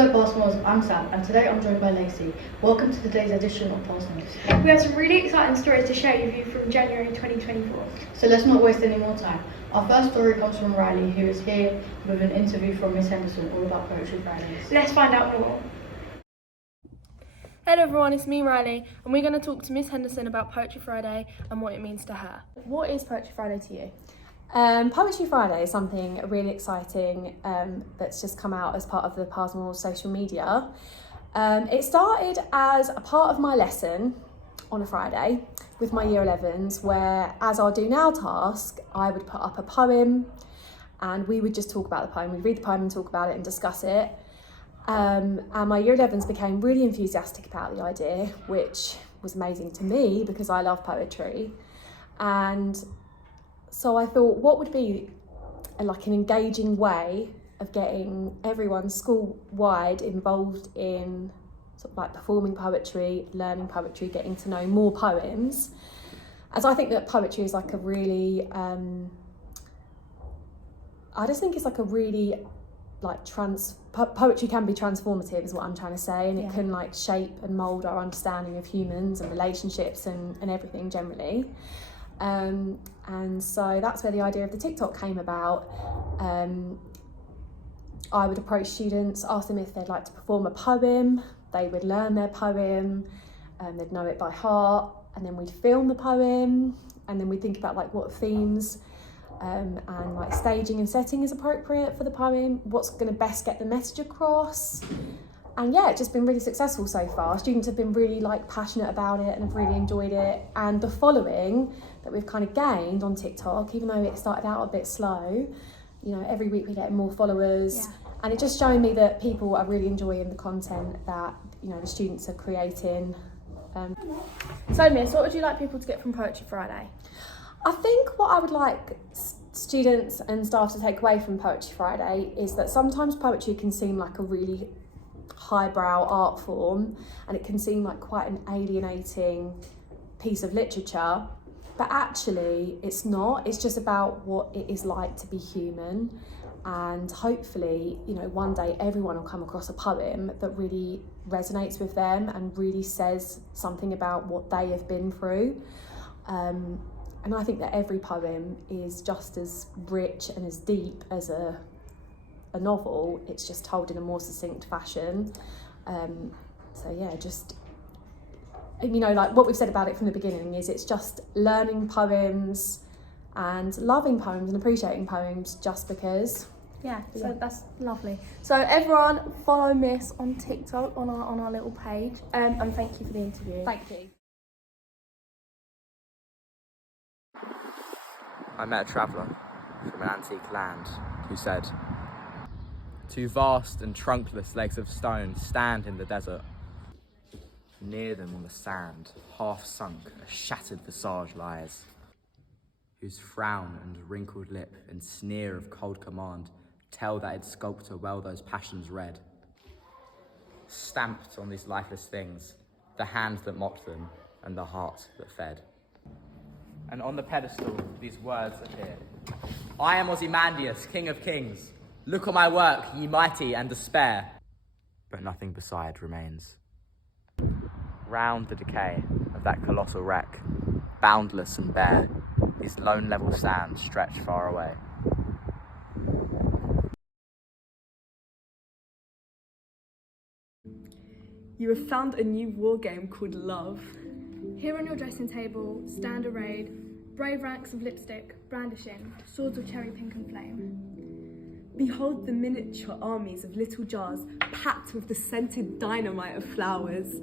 Hello Passmores, I'm Sam and today I'm joined by Lacey. Welcome to today's edition of Passmores. We have some really exciting stories to share with you from January 2024. So let's not waste any more time. Our first story comes from Riley, who is here with an interview from Miss Henderson all about Poetry Fridays. Let's find out more. Hello everyone, it's me Riley and we're going to talk to Miss Henderson about Poetry Friday and what it means to her. What is Poetry Friday to you? Poetry Friday is something really exciting that's just come out as part of the Passmores social media. It started as a part of my lesson on a Friday with my Year 11s, where as our Do Now task, I would put up a poem and we would just talk about the poem. We'd read the poem and talk about it and discuss it. And my Year 11s became really enthusiastic about the idea, which was amazing to me because I love poetry. And so I thought, what would be an engaging way of getting everyone school-wide involved in performing poetry, learning poetry, getting to know more poems. As I think that poetry is a really, poetry can be transformative is what I'm trying to say, and it can shape and mould our understanding of humans and relationships and everything generally. And so that's where the idea of the TikTok came about. I would approach students, ask them if they'd like to perform a poem. They would learn their poem, they'd know it by heart, and then we'd film the poem, and then we'd think about what themes and staging and setting is appropriate for the poem, what's going to best get the message across. And yeah, it's just been really successful so far. Students have been really passionate about it and have really enjoyed it. And the following that we've kind of gained on TikTok, even though it started out a bit slow, every week we're getting more followers. Yeah. And it's just showing me that people are really enjoying the content that, the students are creating. So Miss, what would you like people to get from Poetry Friday? I think what I would like students and staff to take away from Poetry Friday is that sometimes poetry can seem like a really highbrow art form, and it can seem like quite an alienating piece of literature, but actually it's not. It's just about what it is like to be human, and hopefully one day everyone will come across a poem that really resonates with them and really says something about what they have been through. And I think that every poem is just as rich and as deep as a novel. It's just told in a more succinct fashion. So yeah, just what we've said about it from the beginning is it's just learning poems and loving poems and appreciating poems just because. Yeah, so that's lovely. So everyone follow Miss on TikTok on our little page, and thank you for the interview. Thank you. I met a traveller from an antique land who said, "Two vast and trunkless legs of stone stand in the desert. Near them on the sand, half sunk, a shattered visage lies, whose frown and wrinkled lip and sneer of cold command tell that its sculptor well those passions read. Stamped on these lifeless things, the hand that mocked them and the heart that fed. And on the pedestal, these words appear. I am Ozymandias, king of kings. Look on my work, ye mighty, and despair. But nothing beside remains. Round the decay of that colossal wreck, boundless and bare, these lone level sands stretch far away. You have found a new war game called love. Here on your dressing table stand arrayed brave ranks of lipstick, brandishing swords of cherry pink and flame. Behold the miniature armies of little jars packed with the scented dynamite of flowers.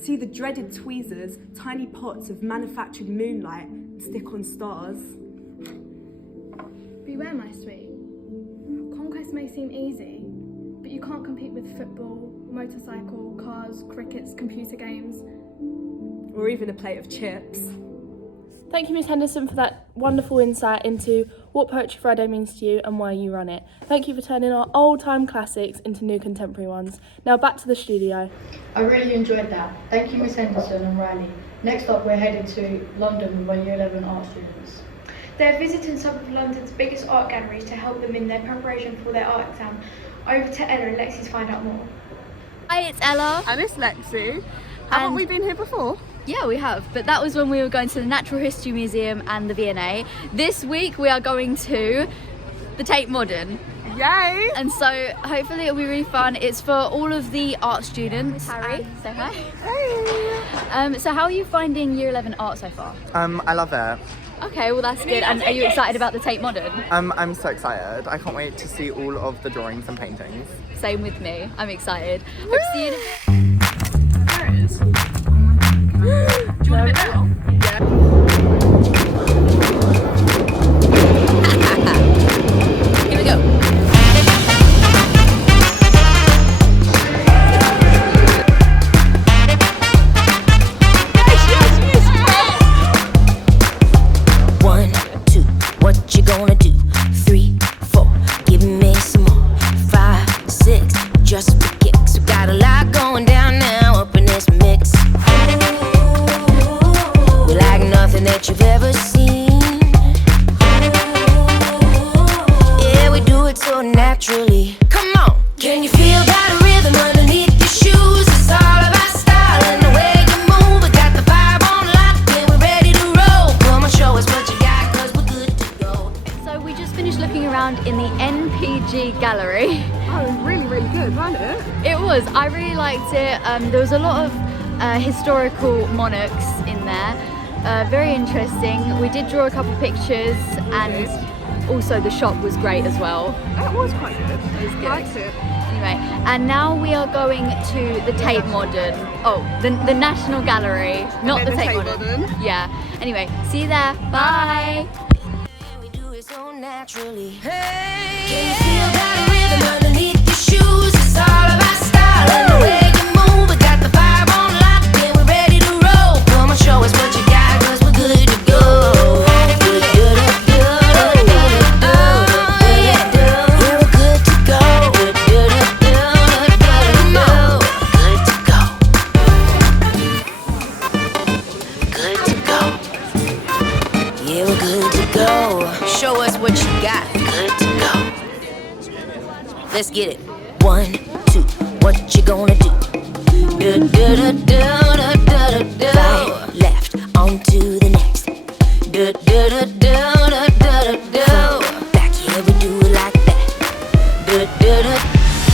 See the dreaded tweezers, tiny pots of manufactured moonlight and stick-on stars. Beware, my sweet. Conquest may seem easy, but you can't compete with football, motorcycle, cars, crickets, computer games. Or even a plate of chips. Thank you, Miss Henderson, for that wonderful insight into what Poetry Friday means to you and why you run it. Thank you for turning our old-time classics into new contemporary ones. Now back to the studio. I really enjoyed that. Thank you, Miss Henderson and Riley. Next up, we're headed to London with our Year 11 art students. They're visiting some of London's biggest art galleries to help them in their preparation for their art exam. Over to Ella and Lexi to find out more. Hi, it's Ella. And it's Lexi. Haven't we been here before? Yeah, we have, but that was when we were going to the Natural History Museum and the V&A. This week we are going to the Tate Modern. Yay! And so hopefully it'll be really fun. It's for all of the art students. Harry, say hi. Hey! So how are you finding Year 11 art so far? I love it. Okay, well that's good. And are you excited about the Tate Modern? I'm so excited. I can't wait to see all of the drawings and paintings. Same with me. I'm excited. Hope to see you in a bit. There it is. Do you want a bit now? Yeah. Here we go. One, two, what you gonna do? 3, 4, give me some more. 5, 6, just for kicks. We got a lot going down now up in this mix. We like nothing that you've ever seen. Yeah, we do it so naturally. Come on, can you feel that rhythm underneath your shoes? It's all about style and the way you move. We got the vibe on lock and we're ready to roll. Come on, show us what you got, 'cause we're good to go. So we just finished looking around in the NPG gallery. Oh, it was really, really good, wasn't it? It was. I really liked it. There was a lot of historical monarchs in there. Very interesting. We did draw a couple pictures, and also the shop was great as well. That was quite good. It was good. I liked it. Anyway, and now we are going to the Tate Modern. Oh, the National Gallery, not the then the Tate Tate Modern. Modern. Yeah. Anyway, see you there. Bye. We do it so naturally. Hey, can you feel that rhythm underneath your shoes? It's all about style and the way you move. We got the vibe on lock and we're ready to roll. Come on, show us what you got, 'cause we're good to go. Good, good, good, good, good, yeah, we're good to go. Good, good, good, good, come on. Good to go. Good to go. Yeah, we're good to go. Show us what you got. Good to go. Let's get it. 1, 2, what you gonna do? Do, do, do, do, do, do, do. Right, left, on to the next. Do, do, do, do, do, do, do. Back here we do it like that. Do, do, do.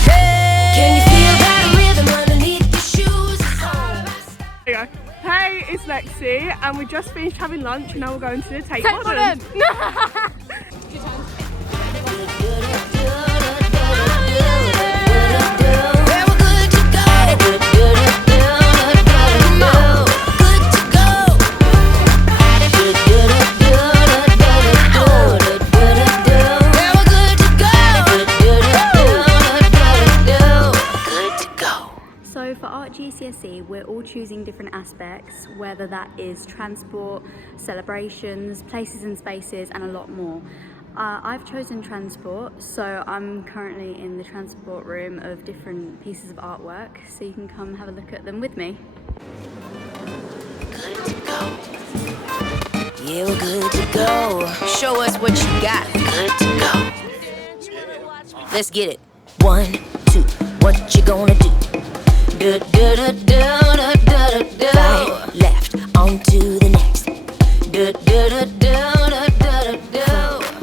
Hey, can you feel that rhythm underneath your shoes? It's all about style. There you go. Hey, it's Lexi, and we just finished having lunch, and now we're going to the Tate Modern. So for Art GCSE, we're all choosing different aspects, whether that is transport, celebrations, places and spaces, and a lot more. I've chosen transport, so I'm currently in the transport room of different pieces of artwork, so you can come have a look at them with me. Good to go. Yeah, we're good to go. Show us what you got. Good to go. Let's get it. 1, 2, what you gonna do? Do, do, do, do, do, do, do. Right, left, on to the next. Do, do, do, do, do, do, do.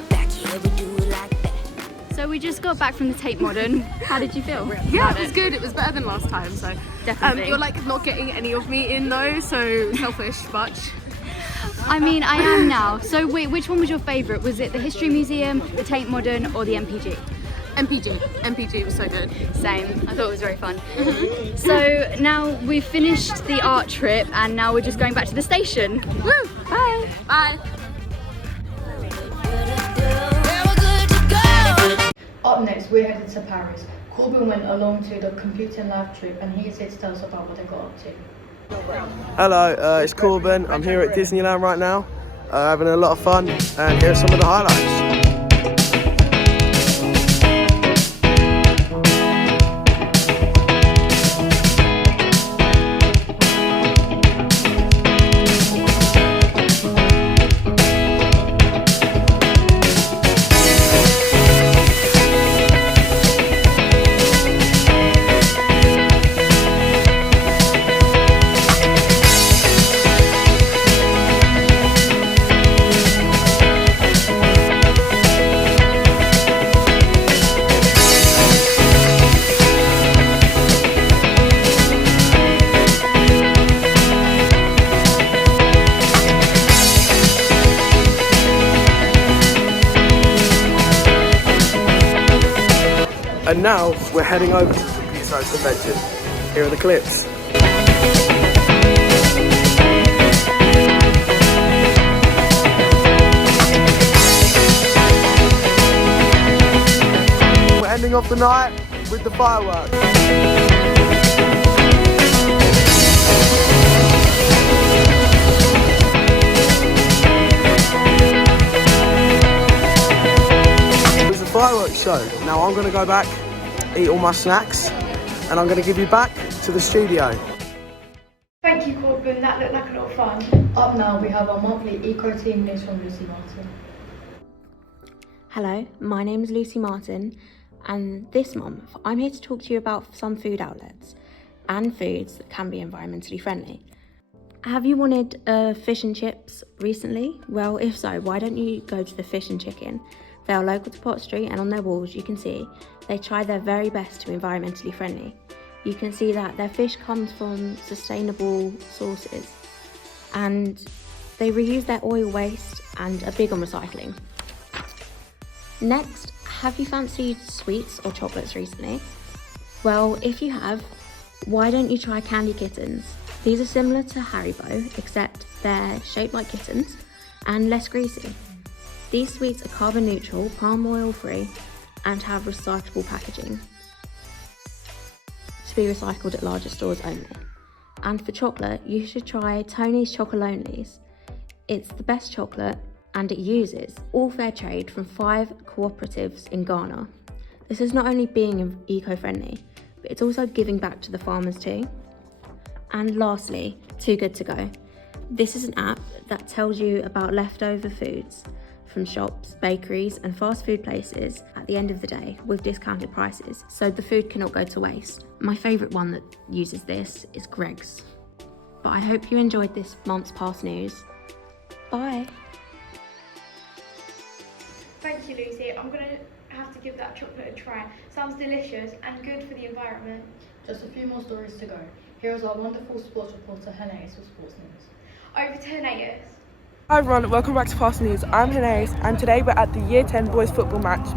Back here we do it like that. So we just got back from the Tate Modern. How did you feel? Yeah, about it was good. It was better than last time. So Definitely. you're like not getting any of me in though, so selfish, but I mean, I am now. So wait, which one was your favourite? Was it the History Museum, the Tate Modern, or the MPG? MPG was so good. Same. I thought it was very fun. So now we've finished the art trip, and now we're just going back to the station. Woo! Bye. Bye. Up next, we're headed to Paris. Corbin went along to the Computing Live trip, and he's here to tell us about what they got up to. Hello, it's Corbin. I'm here at Disneyland right now, having a lot of fun, and here's some of the highlights. And now we're heading over to the Computer Adventure. Here are the clips. We're ending off the night with the fireworks. Fireworks show. Now I'm going to go back, eat all my snacks, and I'm going to give you back to the studio. Thank you, Corbin. That looked like a lot of fun. Up now we have our monthly eco team news from Lucy Martin. Hello, my name is Lucy Martin, and this month I'm here to talk to you about some food outlets and foods that can be environmentally friendly. Have you wanted fish and chips recently? Well, if so, why don't you go to the Fish and Chicken? They are local to Pot Street, and on their walls you can see they try their very best to be environmentally friendly. You can see that their fish comes from sustainable sources, and they reuse their oil waste and are big on recycling. Next, have you fancied sweets or chocolates recently? Well, if you have, why don't you try Candy Kittens? These are similar to Haribo, except they're shaped like kittens and less greasy. These sweets are carbon neutral, palm oil free, and have recyclable packaging to be recycled at larger stores only. And for chocolate, you should try Tony's Chocolonely's. It's the best chocolate, and it uses all fair trade from 5 cooperatives in Ghana. This is not only being eco-friendly, but it's also giving back to the farmers too. And lastly, Too Good To Go. This is an app that tells you about leftover foods from shops, bakeries and fast food places at the end of the day with discounted prices, so the food cannot go to waste. My favourite one that uses this is Greg's. But I hope you enjoyed this month's past news. Bye. Thank you, Lucy. I'm going to have to give that chocolate a try. Sounds delicious and good for the environment. Just a few more stories to go. Here is our wonderful sports reporter, Henais, with sports news. Over to Henais. Hi everyone, welcome back to Fast News. I'm Henais, and today we're at the Year 10 boys football match. You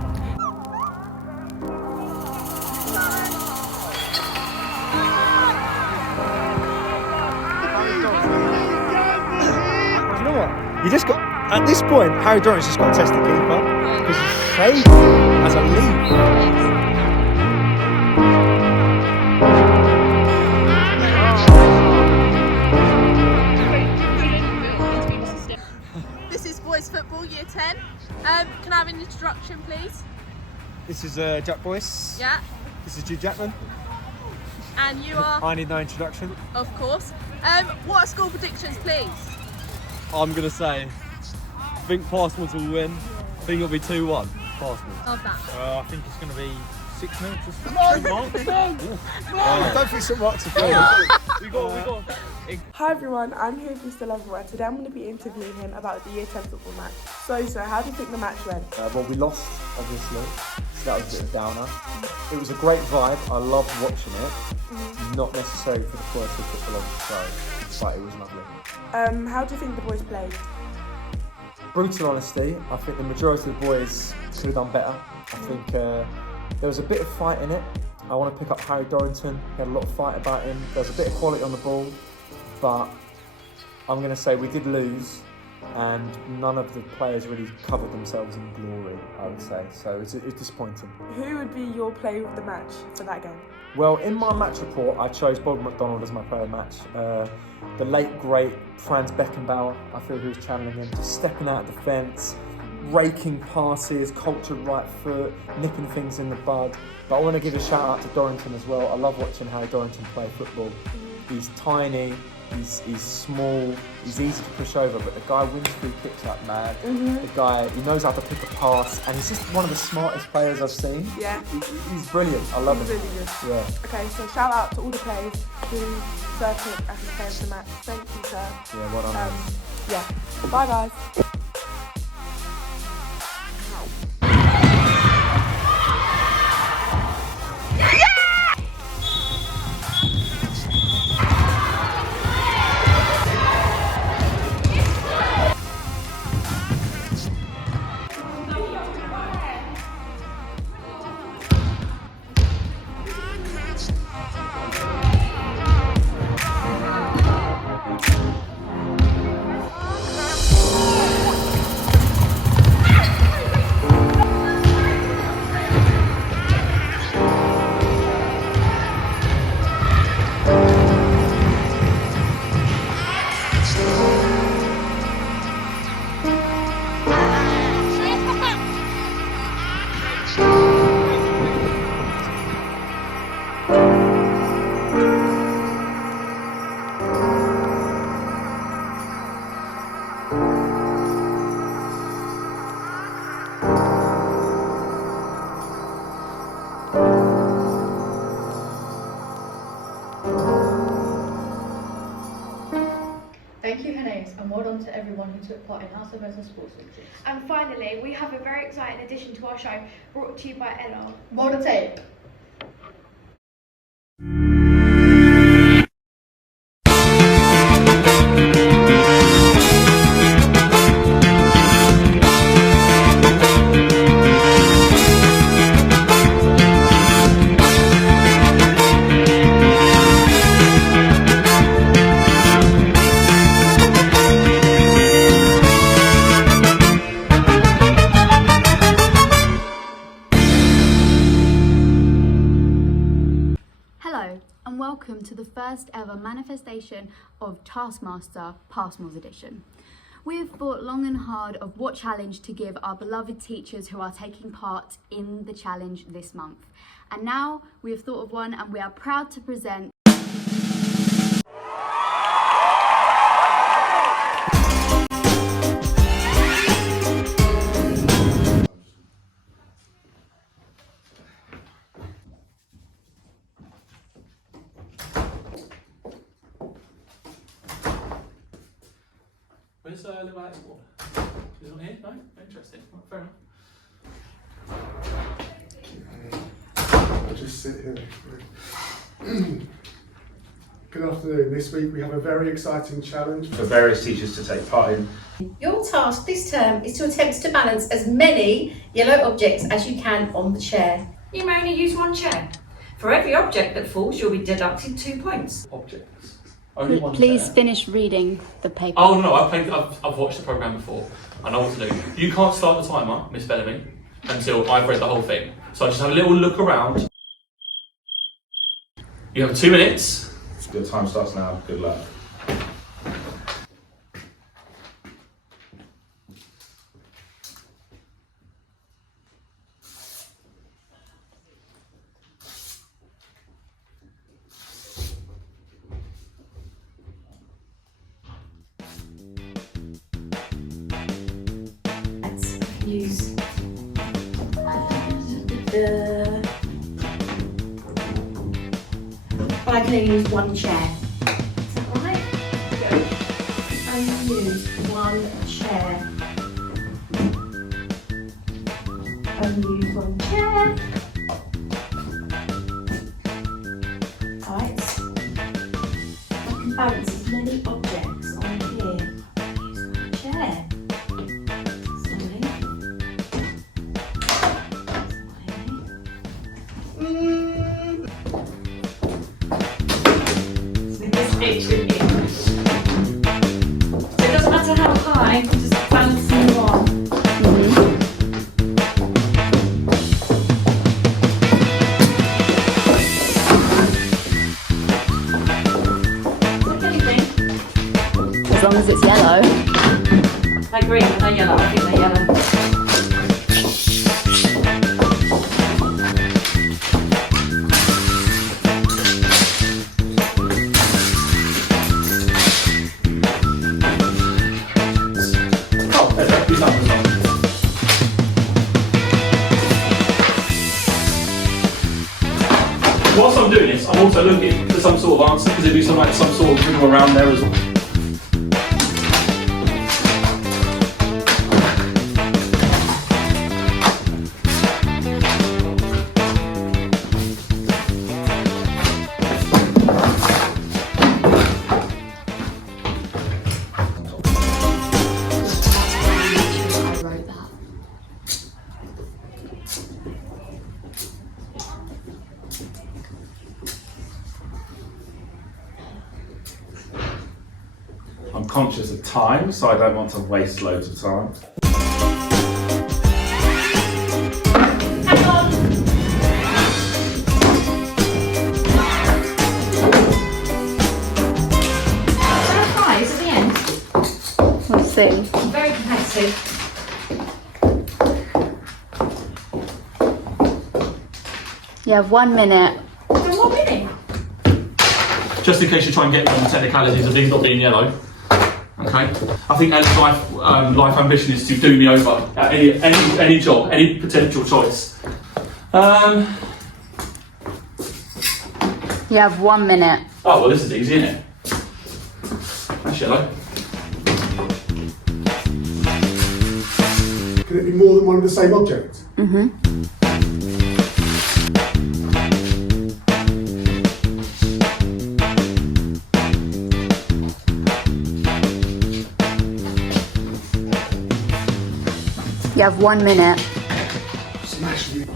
know what? You just got, at this point, Harry Dorrance just got to test the keeper because he's safe as a lead. Football Year 10. Can I have an introduction, please? This is Jack Boyce. Yeah. This is Jude Jackman. And you are? I need no introduction. Of course. What are score predictions, please? I'm going to say, I think Passmores will win. I think it'll be 2-1. Passmores. Love that. I think it's going to be 6-0. Don't think some marks are We got. Hi everyone, I'm here with Mr. Loverwell. Today I'm going to be interviewing him about the Year 10 football match. So how do you think the match went? Well, we lost, obviously, so that was a bit of a downer. It was a great vibe. I loved watching it. Not necessarily for the quality of football on the show, but it was lovely. How do you think the boys played? Brutal honesty, I think the majority of the boys could have done better. I think there was a bit of fight in it. I want to pick up Harry Dorrington. He had a lot of fight about him. There was a bit of quality on the ball, but I'm going to say we did lose, and none of the players really covered themselves in glory, I would say. So it's disappointing. Who would be your player of the match for that game? Well, in my match report, I chose Bob McDonald as my player of the match. The late, great Franz Beckenbauer, I feel he was channeling him, just stepping out of defence, raking passes, cultured right foot, nipping things in the bud. But I want to give a shout out to Dorrington as well. I love watching Harry Dorrington play football. He's tiny, he's small, he's easy to push over, but the guy wins free kicks like mad. The guy, he knows how to pick a pass, and he's just one of the smartest players I've seen. Yeah. He's brilliant, I love him. Really good. Yeah. Okay, so shout out to all the players who served him as the player of the match. Thank you, sir. Yeah, well done. Yeah. Bye guys. Thank you, Hennes, and well done to everyone who took part in house events and sports subjects. And finally, we have a very exciting addition to our show brought to you by Ella. Roll the tape. Hello and welcome to the first ever manifestation of Taskmaster Passmores Edition. We have thought long and hard of what challenge to give our beloved teachers who are taking part in the challenge this month. And now we have thought of one and we are proud to present Where's little Alex Ward? Is it on here? No? Interesting. Fair enough. I'll just sit here. Good afternoon. This week we have a very exciting challenge for various teachers to take part in. Your task this term is to attempt to balance as many yellow objects as you can on the chair. You may only use one chair. For every object that falls, you'll be deducted 2 points. Objects. Only one Please chair. finish reading the paper. Oh no, I've watched the programme before. I know what to do. You can't start the timer, Miss Bellamy, until I've read the whole thing. So I just have a little look around. You have 2 minutes. Your time starts now. Good luck. Use I can only use one chair. Is that right? Only use one chair. Only use one chair. Right. I can balance as many objects on here. Use one chair. So it doesn't matter how high, just balance them on. As long as it's yellow. They're green, but they're yellow. I think they're yellow. Whilst I'm doing this, I'm also looking for some sort of answer because there'll be some sort of riddle around there as well. I'm conscious of time, so I don't want to waste loads of time. Prize at the end. Let's see. Very competitive. You have 1 minute. So 1 minute. Just in case you try and get on the technicalities of things not being yellow. Okay? I think Ella's life ambition is to do me over at any job, any potential choice. You have 1 minute. Oh, well, this is easy, isn't it? That's yellow. Can it be more than one of the same object? Mm-hmm. You have 1 minute. Smash you.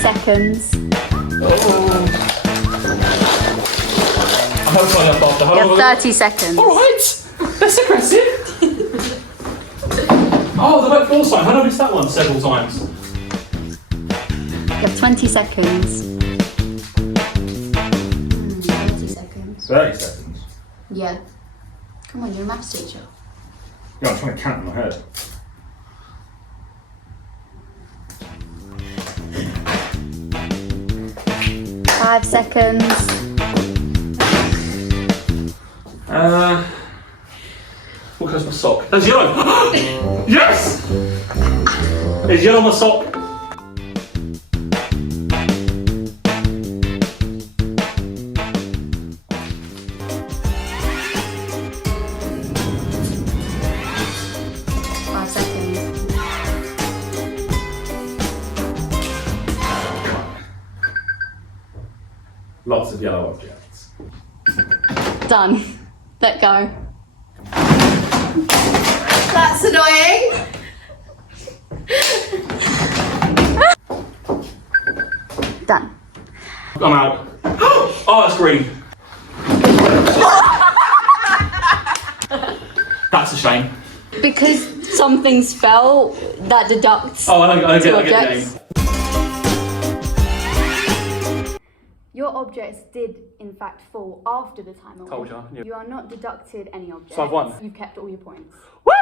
Seconds. I hope I have after. You have 30 seconds. Alright! That's aggressive! Oh, the wet floor sign. How did I miss that one several times? You have 20 seconds. 30 seconds. 30 seconds? Yeah. Come on, you're a maths teacher. Yeah, I'm trying to count in my head. Five seconds. What colour's my sock? That's yellow! Yes! Is yellow my sock? Lots of yellow objects. Done. Let go. That's annoying. Done. I'm out. Oh, it's green. That's a shame. Because something's fell, that deducts Oh, I get two the objects. game. Your objects did, in fact, fall after the timer. Told ya, yeah. You are not deducted any objects. So I've won. You've kept all your points. Woo!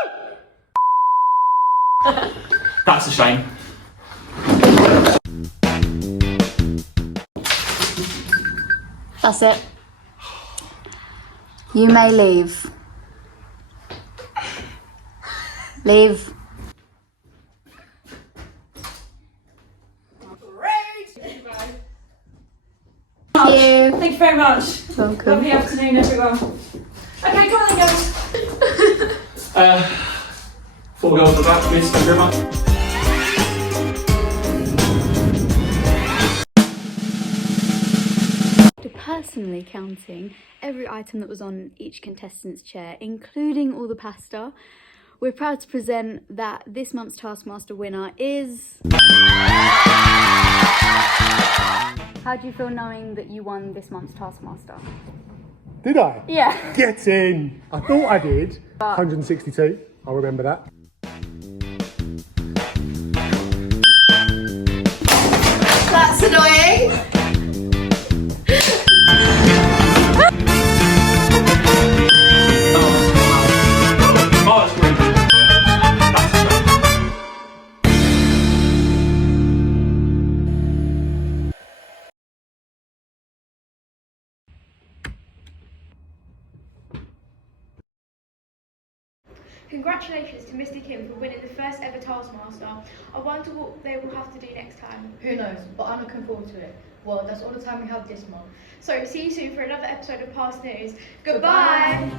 That's a shame. That's it. You may leave. Leave. Thank you. Thank you very much. Welcome. Lovely afternoon, everyone. Okay, come on then, girls. Before we go on to the back, miss, thank you very much. After personally counting every item that was on each contestant's chair, including all the pasta, we're proud to present that this month's Taskmaster winner is... How do you feel knowing that you won this month's Taskmaster? Did I? Yeah. Get in! I thought I did. 162, I'll remember that. That's annoying. Oh, it's green. Congratulations to Mr. Kim for winning the first ever Taskmaster. I wonder what they will have to do next time. Who knows, but I'm looking forward to it. Well, that's all the time we have this month. So see you soon for another episode of Past News. Goodbye.